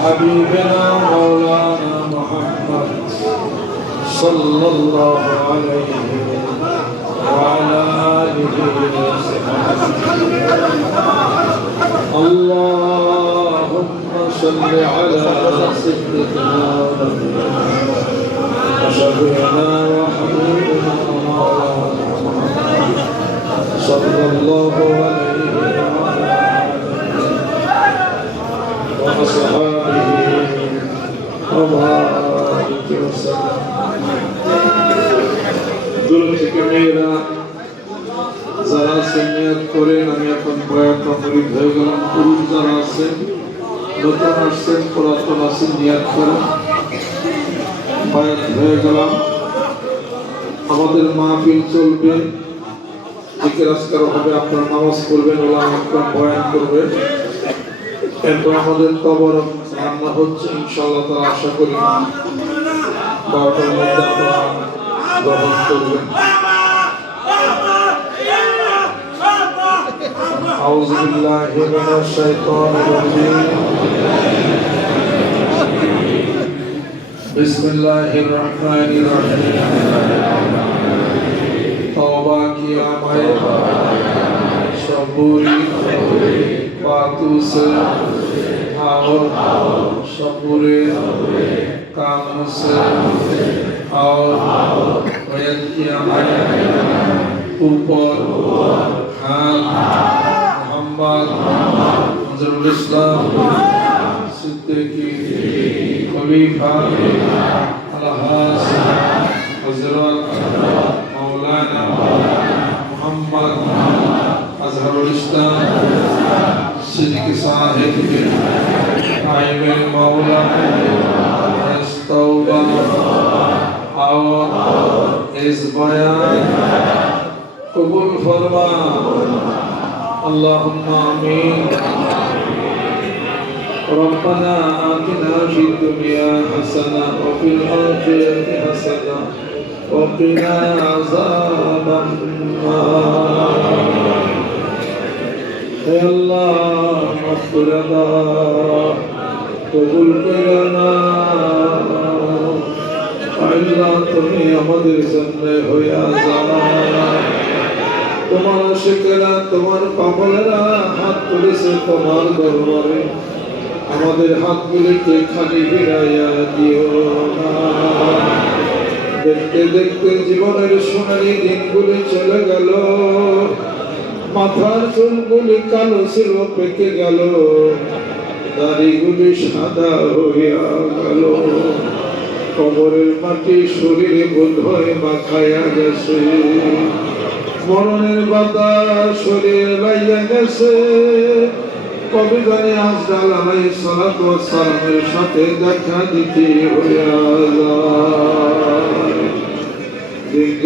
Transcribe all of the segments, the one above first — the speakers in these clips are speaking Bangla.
وحبيبنا مولانا محمد صلى الله عليه وعلى آله وصحبه اللهم صل على سيدنا وشفيعنا وحبيبنا مولانا محمد صلى الله عليه وعلى آله وأصحابه যারা আছেন নিয়াত করেন আমি এখন মুরিদ হয়ে গেলাম পুরুষ যারা আছেন আসছেন পুরাতন আছেন নিয়াত করেন বয়াত হয়ে গেলাম আমাদের মাহফিল চলবে আজকার হবে আপনার নামাজ পড়বেন ওলা আপনার বয়ান করবেন এরপর আমাদের কবর আমরা হচ্ছে ইনশাআল্লাহ তারা আশা করি বারোটার মধ্যে আপনারা গ্রহণ করবেন أعوذ بالله من الشيطان الرجيم بسم الله الرحمن الرحيم توبہ کیا میں شبوری باتوں سے হাউল সপুরে কামসে হাউল ওয়াকিয়ামাই উপর খান মোহাম্মদ নজরুল ইসলাম সিদ্দিকী খলিফা, আলহাস, হজরত মাওলানা মোহাম্মদ আজহারুল ইসলাম صدق صاحب قائم المولا استوبہ اور اس بیان قبول فرما اللهم آمين ربنا آتنا في الدنيا حسنة وفي الآخرة حسنة وقنا عذاب النار আমাদের সামনে হইয়া তোমার আশেকেরা তোমার পাগলেরা হাত তুলেছে তোমার দরবারে। আমাদের হাতগুলিকে খালি ফিরাইয়া দিও দেখতে দেখতে জীবনের সোনালি দিনগুলি চলে গেল। মাথার চুলগুলি কালো ছিল, পেকে গেল। দাড়িগুলি সাদা হইয়া গেল। কবরের মাটি শরীরে বোধ হয়ে মাখাইয়া গেছে। মরণের বাতাস শরীরে লাইয়া গেছে। কবি জানি আজকাল আলাই সালাত সালামের সাথে দেখা দিতে হইয়া যায়।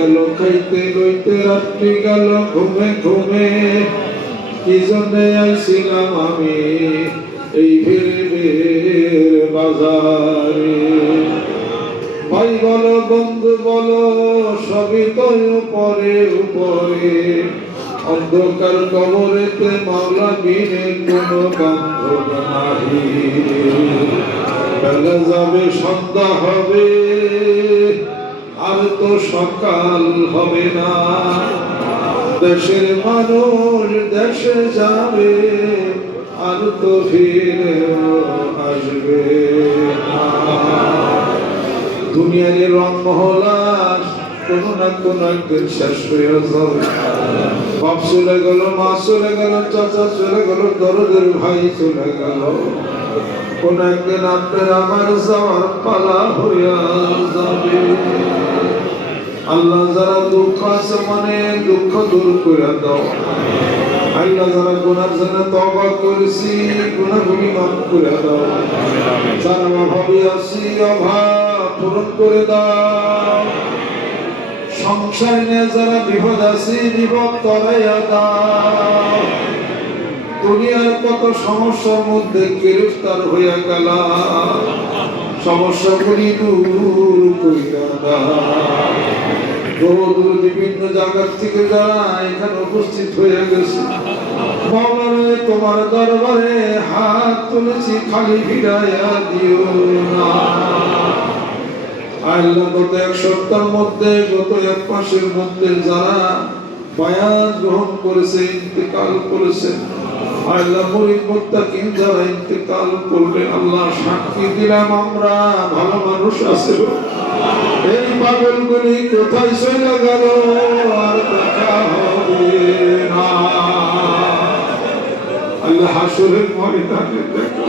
গেল, খাইতে লইতে রাত্রি গেল, ঘুমে ঘুমে। কি জন্যে আইছিলাম আমি এই ভের বাজারে? ভাই বলো, বন্ধু বলো, সবই তো উপরে উপরে। অন্ধকার কবরেতে মাওলা বিনে কোনো বান্ধব নাহি। বেলা যাবে, সন্ধ্যা হবে। আর তো সকাল হবে না। দেশের মানুষ দেশে যাবে, আর তো ফিরে আসবে দুনিয়ার রং মহলাস কোন না কোন একদিন? শেষ হয়ে যাবে। বাপ চলে গেল, মা চলে গেল, চাচা চলে গেল, দরদের ভাই চলে গেল। কোন একদিন আপনার আমার যাওয়ার পালা হইয়া যাবে। আল্লাহ যারা দুঃখ আছে, মনে দুঃখ দূর করে দাও। আল্লাহ যারা গুনার জন্য তবা করেছি, গুনাহগুলি মাফ করে দাও। যারা অভাবী আছি, অভাব পূরণ করে দাও। সংসার নিয়ে যারা বিপদ আছে বিপদ তরাইয়া দুনিয়ার কত সমস্যার মধ্যে গ্রেফতার হইয়া গেল সমস্যাগুলি দূর করিয়া বহুদূর বিভিন্ন জায়গার থেকে যারা এখানে উপস্থিত হয়ে গেছে। তোমার দরবারে হাত তুলেছি, খালি ফিরাইয়া দিও না। আল্লাহ গত এক সপ্তাহের মধ্যে, গত এক মাসের মধ্যে যারা বায়াত গ্রহণ করেছে, ইন্তেকাল করেছে আল্লাহ মরিদ মুত্তাকিন যারা ইন্তেকাল করবে, আল্লাহ সাক্ষী দিলাম আমরা, ভালো মানুষ আছে এই পাগলগুলি কোথায় চলে গেল, আর দেখা হবে না আল্লাহ হাসরের ময়দানে দেখা।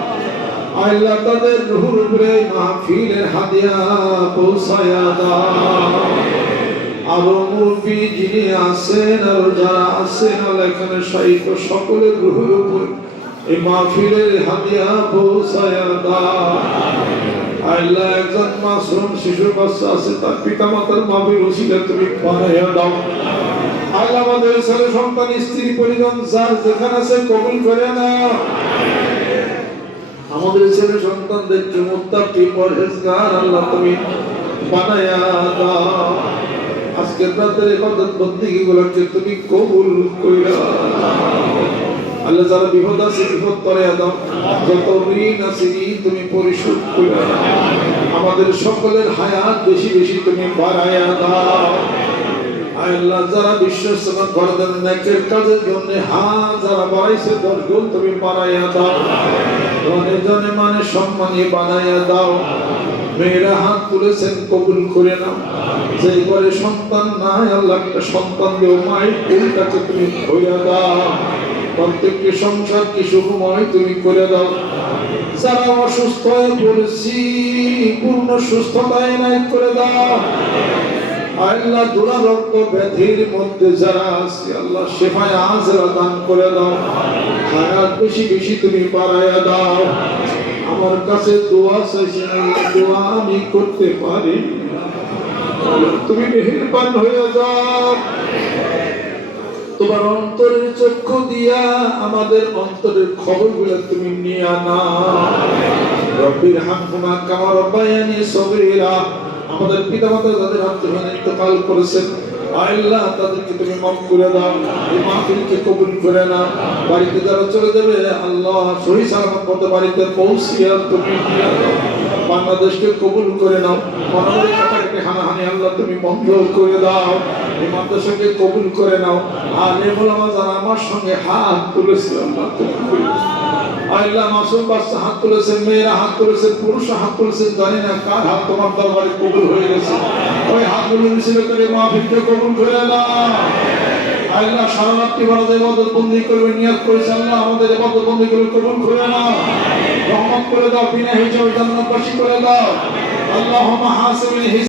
আল্লাহ তাদের রুহুর উপরে মাহফিলের হাদিয়া পৌঁছায়া দাও। আরও মুরব্বী যিনি আছেন আর যারা আছেন, আল্লাহ এখানে সাহিত্য সকলের রুহুর উপর এই মাহফিলের হাদিয়া পৌঁছায়া দাও। আল্লাহ একজন মাসুম শিশু বাচ্চা আছে, তার পিতা মাতার মাফি রসিলে তুমি বানাইয়া দাও। আল্লাহ আমাদের ছেলে, সন্তান, স্ত্রী, পরিজন, যার যেখানে আছে কবুল করে না আমাদের ছেলে সন্তানদেরকে মুত্তাকি পরহেজগার, আল্লাহ তুমি বানায়া দাও। আজকে রাতের ইবাদত বন্দেগী তুমি কবুল কইরা আল্লাহ যারা বিপদ আছে, বিপদ করে দাও। যত ঋণ আছে, ঋণ তুমি পরিশোধ দাও। আমাদের সকলের হায়াত বেশি বেশি তুমি বাড়ায়া দাও। আল্লাহ যারা বিশ্বস্ত করবেন নেকের কাজের জন্য হা যারা বাড়াইছে দশ গুণ তুমি বাড়াইয়া দাও। জনে জনে মানে সম্মানী বানাইয়া দাও। মেয়েরা হাত তুলেছেন, কবুল করে নাও। যে ঘরে সন্তান নাই, আল্লাহ একটা সন্তান দেও মায়ের ফুলটাকে তুমি ধইয়া দাও। প্রত্যেকটি সংসার কি সুখময় তুমি করে দাও। যারা অসুস্থ হয়ে পড়েছি, পূর্ণ সুস্থতায় নাই, করে দাও। আল্লাহ দুরারোগ্য ব্যাধির মধ্যে যারা আছে, আল্লাহ শেফায় আজরা দান করে দাও। হায়াত বেশি বেশি তুমি বাড়াইয়া দাও। আমার কাছে দোয়া আল্লাহ দোয়া আমি করতে পারি। তুমি মেহেরবান হয়ে যাও। তোমার অন্তরের চক্ষু দিয়া আমাদের অন্তরের খবরগুলো তুমি নিয়ে আনা রব্বির হামহুমা কামা রব্বায়ানি সগীরা। আমাদের পিতামাতা যাদের ধরে ইন্তেকাল করেছেন, আল্লাহ তাদেরকে তুমি করে দাও, এই মাহফিলকে কবুল করে না বাড়িতে যারা চলে যাবে, আল্লাহ সহি সালামত মতো বাড়িতে পৌঁছিয়া তুমি বাংলাদেশকে কবুল করে নাও। হানাহানি আল্লাহ তুমি বন্ধ করে দাও। এই মাদ্রাসাকে কবুল করে নাও। আর যারা আমার সঙ্গে হাত তুলেছে, আল্লাহ আল্লাহ মাসুম বাচ্চা হাত মেয়েরা হাত পুরুষ হাত জানি না কার হাত তোমার দরবারে কবুল হয়ে গেছে। ওই করে কবুল করে না আল্লাহ শরণার্থী বন্দি করবে নিয়াত করেছে, আল্লাহ আমাদের মদত বন্দি করে কবুল করে না রহমত করে দাও, বিনা হিসাবে জান্নাতবাসী করে দাও। আল্লাহ